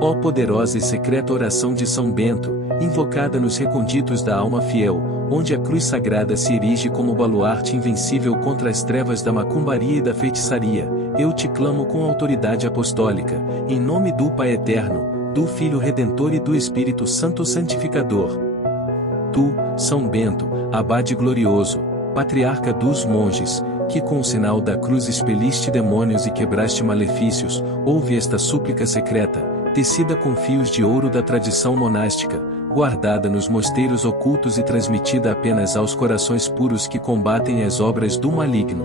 Ó poderosa e secreta oração de São Bento, invocada nos reconditos da alma fiel, onde a cruz sagrada se erige como baluarte invencível contra as trevas da macumbaria e da feitiçaria, eu te clamo com autoridade apostólica, em nome do Pai Eterno, do Filho Redentor e do Espírito Santo Santificador. Tu, São Bento, abade glorioso, patriarca dos monges, que com o sinal da cruz expeliste demônios e quebraste malefícios, ouve esta súplica secreta, tecida com fios de ouro da tradição monástica, guardada nos mosteiros ocultos e transmitida apenas aos corações puros que combatem as obras do maligno.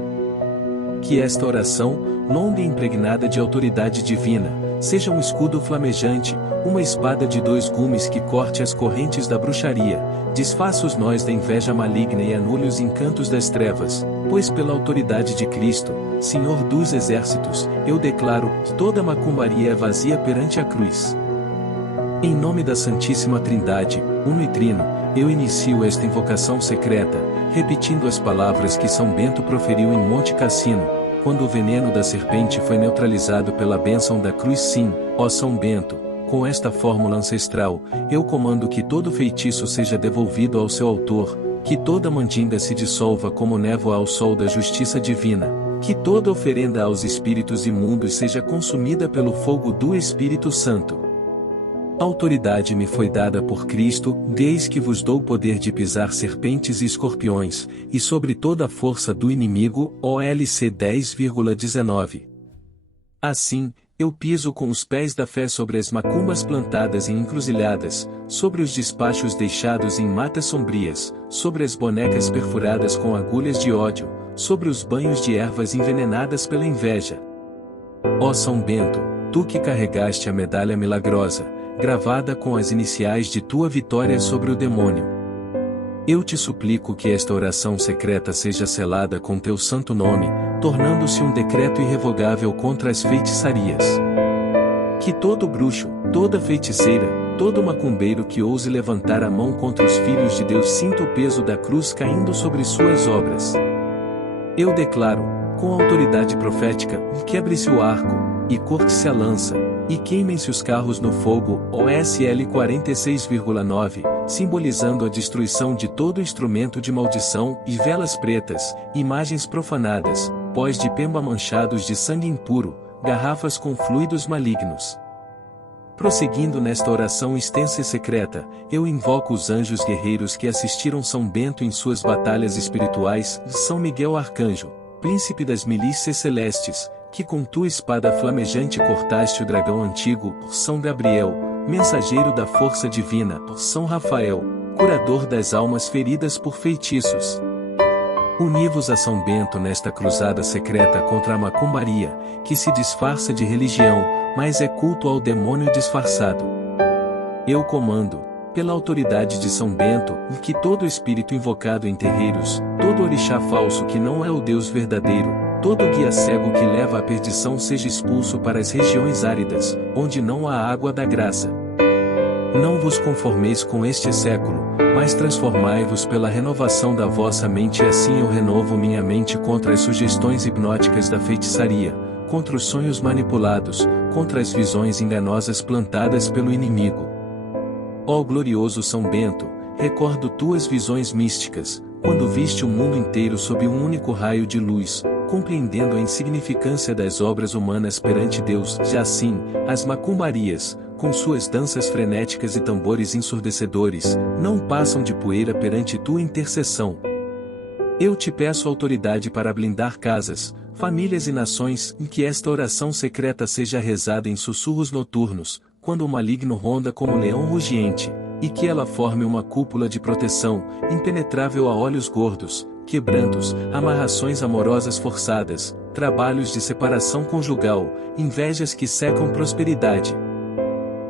Que esta oração, longa e impregnada de autoridade divina, seja um escudo flamejante, uma espada de 2 gumes que corte as correntes da bruxaria, desfaça os nós da inveja maligna e anule os encantos das trevas, pois pela autoridade de Cristo, Senhor dos exércitos, eu declaro que toda macumbaria é vazia perante a cruz. Em nome da Santíssima Trindade, Uno e Trino, eu inicio esta invocação secreta, repetindo as palavras que São Bento proferiu em Monte Cassino, quando o veneno da serpente foi neutralizado pela bênção da cruz. Sim, ó São Bento, com esta fórmula ancestral, eu comando que todo feitiço seja devolvido ao seu autor, que toda mandinga se dissolva como névoa ao sol da justiça divina, que toda oferenda aos espíritos imundos seja consumida pelo fogo do Espírito Santo. Autoridade me foi dada por Cristo, desde que vos dou poder de pisar serpentes e escorpiões, e sobre toda a força do inimigo, OLC 10,19. Assim, eu piso com os pés da fé sobre as macumbas plantadas em encruzilhadas, sobre os despachos deixados em matas sombrias, sobre as bonecas perfuradas com agulhas de ódio, sobre os banhos de ervas envenenadas pela inveja. Ó São Bento, tu que carregaste a medalha milagrosa, gravada com as iniciais de tua vitória sobre o demônio. Eu te suplico que esta oração secreta seja selada com teu santo nome, tornando-se um decreto irrevogável contra as feitiçarias. Que todo bruxo, toda feiticeira, todo macumbeiro que ouse levantar a mão contra os filhos de Deus sinta o peso da cruz caindo sobre suas obras. Eu declaro, com autoridade profética, quebre-se o arco, e corte-se a lança, e queimem-se os carros no fogo, OSL 46,9, simbolizando a destruição de todo instrumento de maldição, e velas pretas, imagens profanadas, pós de pemba manchados de sangue impuro, garrafas com fluidos malignos. Prosseguindo nesta oração extensa e secreta, eu invoco os anjos guerreiros que assistiram São Bento em suas batalhas espirituais, São Miguel Arcanjo, príncipe das milícias celestes, que com tua espada flamejante cortaste o dragão antigo, São Gabriel, mensageiro da força divina, São Rafael, curador das almas feridas por feitiços. Uni-vos a São Bento nesta cruzada secreta contra a macumbaria, que se disfarça de religião, mas é culto ao demônio disfarçado. Eu comando, pela autoridade de São Bento, que todo espírito invocado em terreiros, todo orixá falso que não é o Deus verdadeiro, todo guia cego que leva à perdição seja expulso para as regiões áridas, onde não há água da graça. Não vos conformeis com este século, mas transformai-vos pela renovação da vossa mente, e assim eu renovo minha mente contra as sugestões hipnóticas da feitiçaria, contra os sonhos manipulados, contra as visões enganosas plantadas pelo inimigo. Ó glorioso São Bento, recordo tuas visões místicas, quando viste o mundo inteiro sob um único raio de luz, compreendendo a insignificância das obras humanas perante Deus. Já assim, as macumbarias, com suas danças frenéticas e tambores ensurdecedores, não passam de poeira perante tua intercessão. Eu te peço autoridade para blindar casas, famílias e nações, em que esta oração secreta seja rezada em sussurros noturnos, quando o maligno ronda como leão rugiente, e que ela forme uma cúpula de proteção, impenetrável a olhos gordos, quebrantos, amarrações amorosas forçadas, trabalhos de separação conjugal, invejas que secam prosperidade.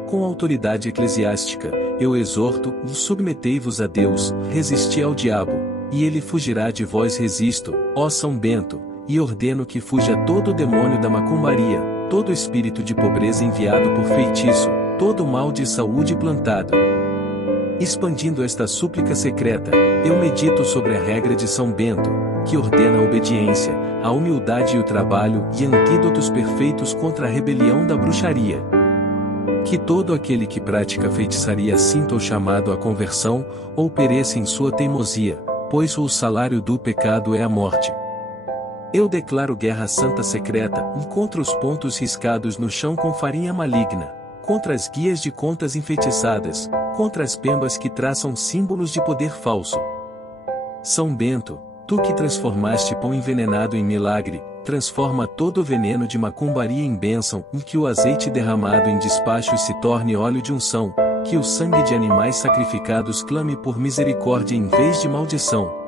Com autoridade eclesiástica, eu exorto, submetei-vos a Deus, resisti ao diabo, e ele fugirá de vós. Resisto, ó São Bento, e ordeno que fuja todo o demônio da macumbaria, todo espírito de pobreza enviado por feitiço, todo mal de saúde plantado. Expandindo esta súplica secreta, eu medito sobre a regra de São Bento, que ordena a obediência, a humildade e o trabalho, e antídotos perfeitos contra a rebelião da bruxaria. Que todo aquele que pratica feitiçaria sinta o chamado à conversão, ou pereça em sua teimosia, pois o salário do pecado é a morte. Eu declaro guerra santa secreta, contra os pontos riscados no chão com farinha maligna, contra as guias de contas enfeitiçadas, contra as pembas que traçam símbolos de poder falso. São Bento, tu que transformaste pão envenenado em milagre, transforma todo o veneno de macumbaria em bênção, em que o azeite derramado em despachos se torne óleo de unção, que o sangue de animais sacrificados clame por misericórdia em vez de maldição.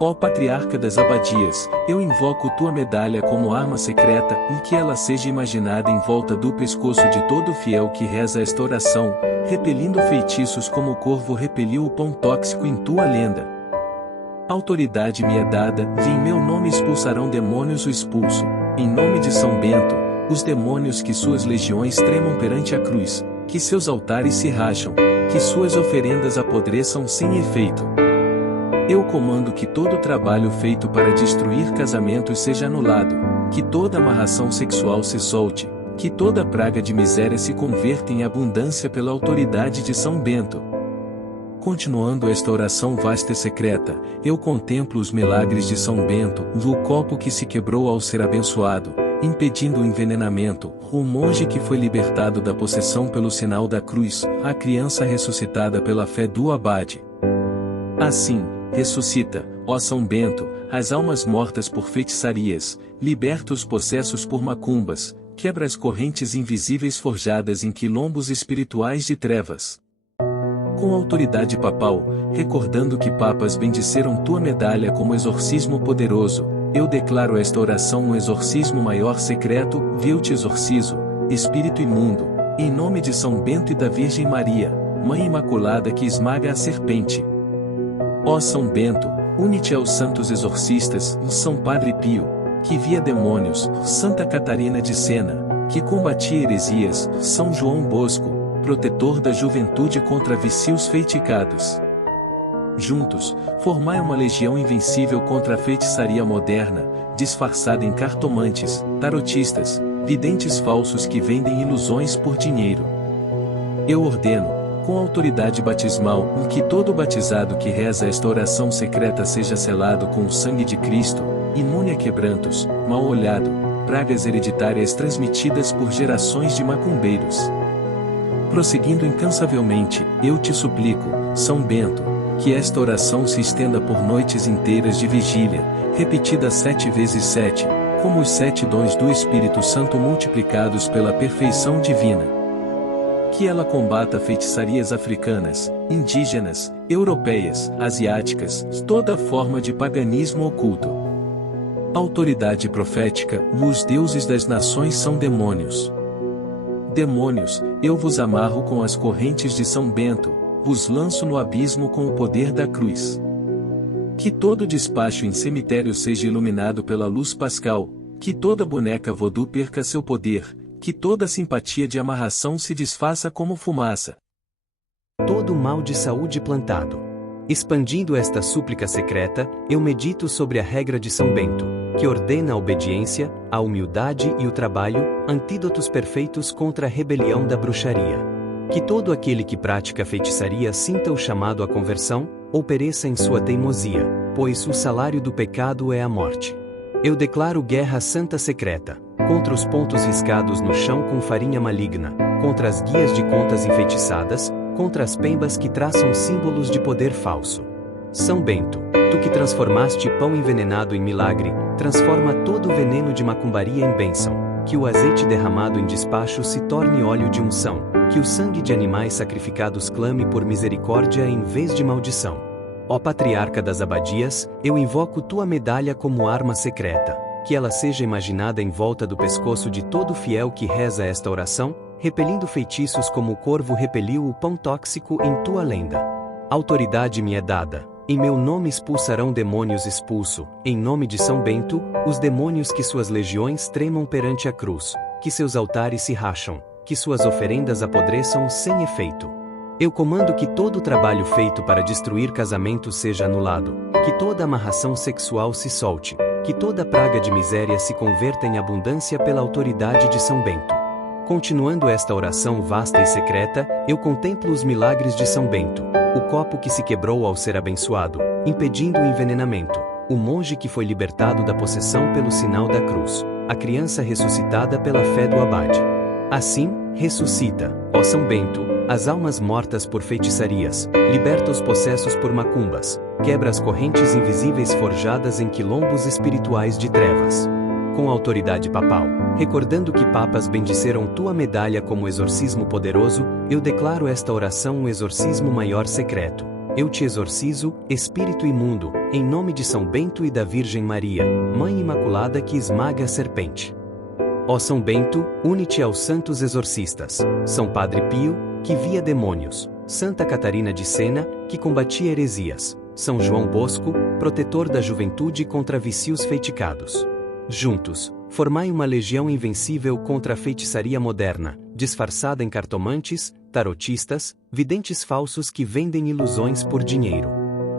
Ó Patriarca das Abadias, eu invoco tua medalha como arma secreta, em que ela seja imaginada em volta do pescoço de todo fiel que reza esta oração, repelindo feitiços como o corvo repeliu o pão tóxico em tua lenda. Autoridade me é dada, e em meu nome expulsarão demônios o expulso, em nome de São Bento, os demônios que suas legiões tremam perante a cruz, que seus altares se racham, que suas oferendas apodreçam sem efeito. Eu comando que todo trabalho feito para destruir casamentos seja anulado, que toda amarração sexual se solte, que toda praga de miséria se converta em abundância pela autoridade de São Bento. Continuando esta oração vasta e secreta, eu contemplo os milagres de São Bento, o copo que se quebrou ao ser abençoado, impedindo o envenenamento, o monge que foi libertado da possessão pelo sinal da cruz, a criança ressuscitada pela fé do abade. Assim, ressuscita, ó São Bento, as almas mortas por feitiçarias, liberta os possessos por macumbas, quebra as correntes invisíveis forjadas em quilombos espirituais de trevas. Com autoridade papal, recordando que papas bendisseram tua medalha como exorcismo poderoso, eu declaro esta oração um exorcismo maior secreto, eu te exorcizo, espírito imundo, em nome de São Bento e da Virgem Maria, Mãe Imaculada que esmaga a serpente. Ó São Bento, une-te aos santos exorcistas, São Padre Pio, que via demônios, Santa Catarina de Sena, que combatia heresias, São João Bosco, protetor da juventude contra vícios feitiçados. Juntos, formai uma legião invencível contra a feitiçaria moderna, disfarçada em cartomantes, tarotistas, videntes falsos que vendem ilusões por dinheiro. Eu ordeno, com autoridade batismal, que todo batizado que reza esta oração secreta seja selado com o sangue de Cristo, imune a quebrantos, mal olhado, pragas hereditárias transmitidas por gerações de macumbeiros. Prosseguindo incansavelmente, eu te suplico, São Bento, que esta oração se estenda por noites inteiras de vigília, repetida 7 vezes 7, como os 7 dons do Espírito Santo multiplicados pela perfeição divina. Que ela combata feitiçarias africanas, indígenas, europeias, asiáticas, toda forma de paganismo oculto. Autoridade profética, os deuses das nações são demônios. Demônios, eu vos amarro com as correntes de São Bento, vos lanço no abismo com o poder da cruz. Que todo despacho em cemitério seja iluminado pela luz pascal, que toda boneca voodoo perca seu poder, que toda simpatia de amarração se desfaça como fumaça. Todo mal de saúde plantado. Expandindo esta súplica secreta, eu medito sobre a regra de São Bento, que ordena a obediência, a humildade e o trabalho, antídotos perfeitos contra a rebelião da bruxaria. Que todo aquele que pratica feitiçaria sinta o chamado à conversão, ou pereça em sua teimosia, pois o salário do pecado é a morte. Eu declaro guerra santa secreta, contra os pontos riscados no chão com farinha maligna, contra as guias de contas enfeitiçadas, contra as pembas que traçam símbolos de poder falso. São Bento, tu que transformaste pão envenenado em milagre, transforma todo o veneno de macumbaria em bênção, que o azeite derramado em despacho se torne óleo de unção, que o sangue de animais sacrificados clame por misericórdia em vez de maldição. Ó Patriarca das Abadias, eu invoco tua medalha como arma secreta, que ela seja imaginada em volta do pescoço de todo fiel que reza esta oração, repelindo feitiços como o corvo repeliu o pão tóxico em tua lenda. Autoridade me é dada, em meu nome expulsarão demônios expulso, em nome de São Bento, os demônios que suas legiões tremam perante a cruz, que seus altares se racham, que suas oferendas apodreçam sem efeito. Eu comando que todo o trabalho feito para destruir casamentos seja anulado, que toda amarração sexual se solte, que toda praga de miséria se converta em abundância pela autoridade de São Bento. Continuando esta oração vasta e secreta, eu contemplo os milagres de São Bento, o copo que se quebrou ao ser abençoado, impedindo o envenenamento, o monge que foi libertado da possessão pelo sinal da cruz, a criança ressuscitada pela fé do abade. Assim, ressuscita, ó São Bento, as almas mortas por feitiçarias, liberta os possessos por macumbas, quebra as correntes invisíveis forjadas em quilombos espirituais de trevas. Com autoridade papal, recordando que papas bendisseram tua medalha como exorcismo poderoso, eu declaro esta oração um exorcismo maior secreto. Eu te exorcizo, espírito imundo, em nome de São Bento e da Virgem Maria, Mãe Imaculada que esmaga a serpente. Ó São Bento, une-te aos santos exorcistas, São Padre Pio, que via demônios, Santa Catarina de Sena, que combatia heresias, São João Bosco, protetor da juventude contra vícios feitiçados. Juntos, formai uma legião invencível contra a feitiçaria moderna, disfarçada em cartomantes, tarotistas, videntes falsos que vendem ilusões por dinheiro.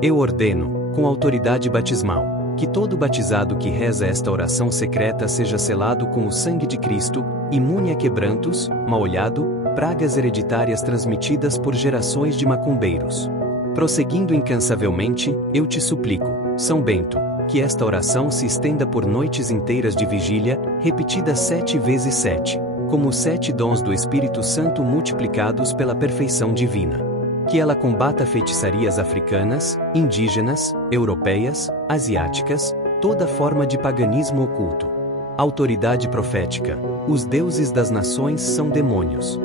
Eu ordeno, com autoridade batismal, que todo batizado que reza esta oração secreta seja selado com o sangue de Cristo, imune a quebrantos, mal-olhado, pragas hereditárias transmitidas por gerações de macumbeiros. Prosseguindo incansavelmente, eu te suplico, São Bento, que esta oração se estenda por noites inteiras de vigília, repetida 7 vezes 7, como os 7 dons do Espírito Santo multiplicados pela perfeição divina. Que ela combata feitiçarias africanas, indígenas, europeias, asiáticas, toda forma de paganismo oculto. Autoridade profética, os deuses das nações são demônios.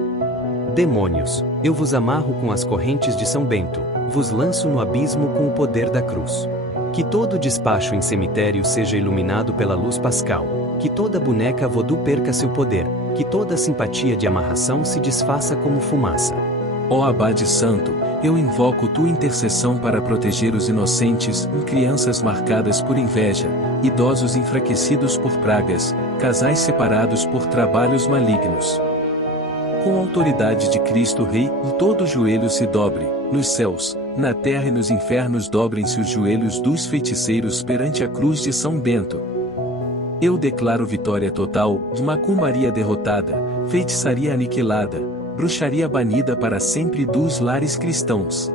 Demônios, eu vos amarro com as correntes de São Bento, vos lanço no abismo com o poder da cruz. Que todo despacho em cemitério seja iluminado pela luz pascal, que toda boneca voodoo perca seu poder, que toda simpatia de amarração se desfaça como fumaça. Ó Abade Santo, eu invoco tua intercessão para proteger os inocentes, crianças marcadas por inveja, idosos enfraquecidos por pragas, casais separados por trabalhos malignos. Com a autoridade de Cristo Rei, todo joelho se dobre, nos céus, na terra e nos infernos dobrem-se os joelhos dos feiticeiros perante a cruz de São Bento. Eu declaro vitória total, macumbaria derrotada, feitiçaria aniquilada, bruxaria banida para sempre dos lares cristãos.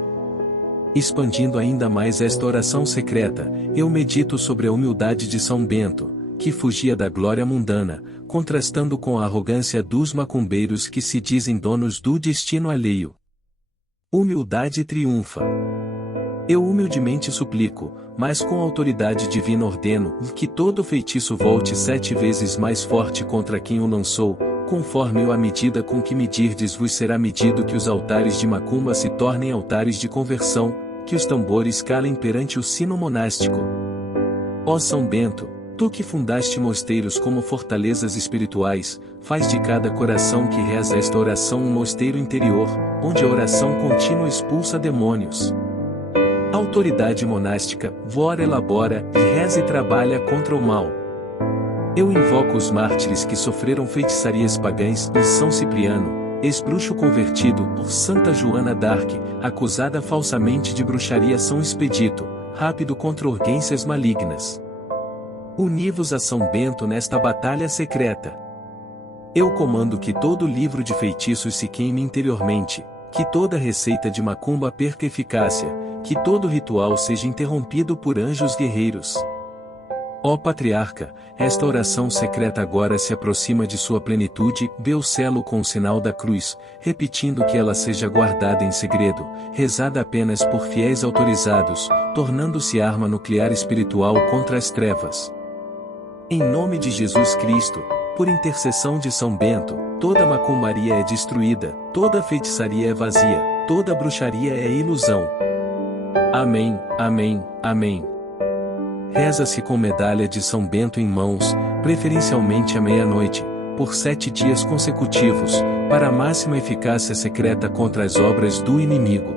Expandindo ainda mais esta oração secreta, eu medito sobre a humildade de São Bento, que fugia da glória mundana, contrastando com a arrogância dos macumbeiros que se dizem donos do destino alheio. Humildade triunfa. Eu humildemente suplico, mas com autoridade divina ordeno, que todo feitiço volte 7 vezes mais forte contra quem o lançou, conforme a medida com que medirdes vos será medido, que os altares de macumba se tornem altares de conversão, que os tambores calem perante o sino monástico. Ó São Bento, tu que fundaste mosteiros como fortalezas espirituais, faz de cada coração que reza esta oração um mosteiro interior, onde a oração contínua expulsa demônios. Autoridade monástica, ora elabora, e reza e trabalha contra o mal. Eu invoco os mártires que sofreram feitiçarias pagãs, e São Cipriano, ex-bruxo convertido, por Santa Joana d'Arc, acusada falsamente de bruxaria São Expedito, rápido contra urgências malignas. Uni-vos a São Bento nesta batalha secreta. Eu comando que todo livro de feitiços se queime interiormente, que toda receita de macumba perca eficácia, que todo ritual seja interrompido por anjos guerreiros. Ó Patriarca, esta oração secreta agora se aproxima de sua plenitude, vê o selo com o sinal da cruz, repetindo que ela seja guardada em segredo, rezada apenas por fiéis autorizados, tornando-se arma nuclear espiritual contra as trevas. Em nome de Jesus Cristo, por intercessão de São Bento, toda macumbaria é destruída, toda feitiçaria é vazia, toda bruxaria é ilusão. Amém, amém, amém. Reza-se com medalha de São Bento em mãos, preferencialmente à meia-noite, por 7 dias consecutivos, para a máxima eficácia secreta contra as obras do inimigo.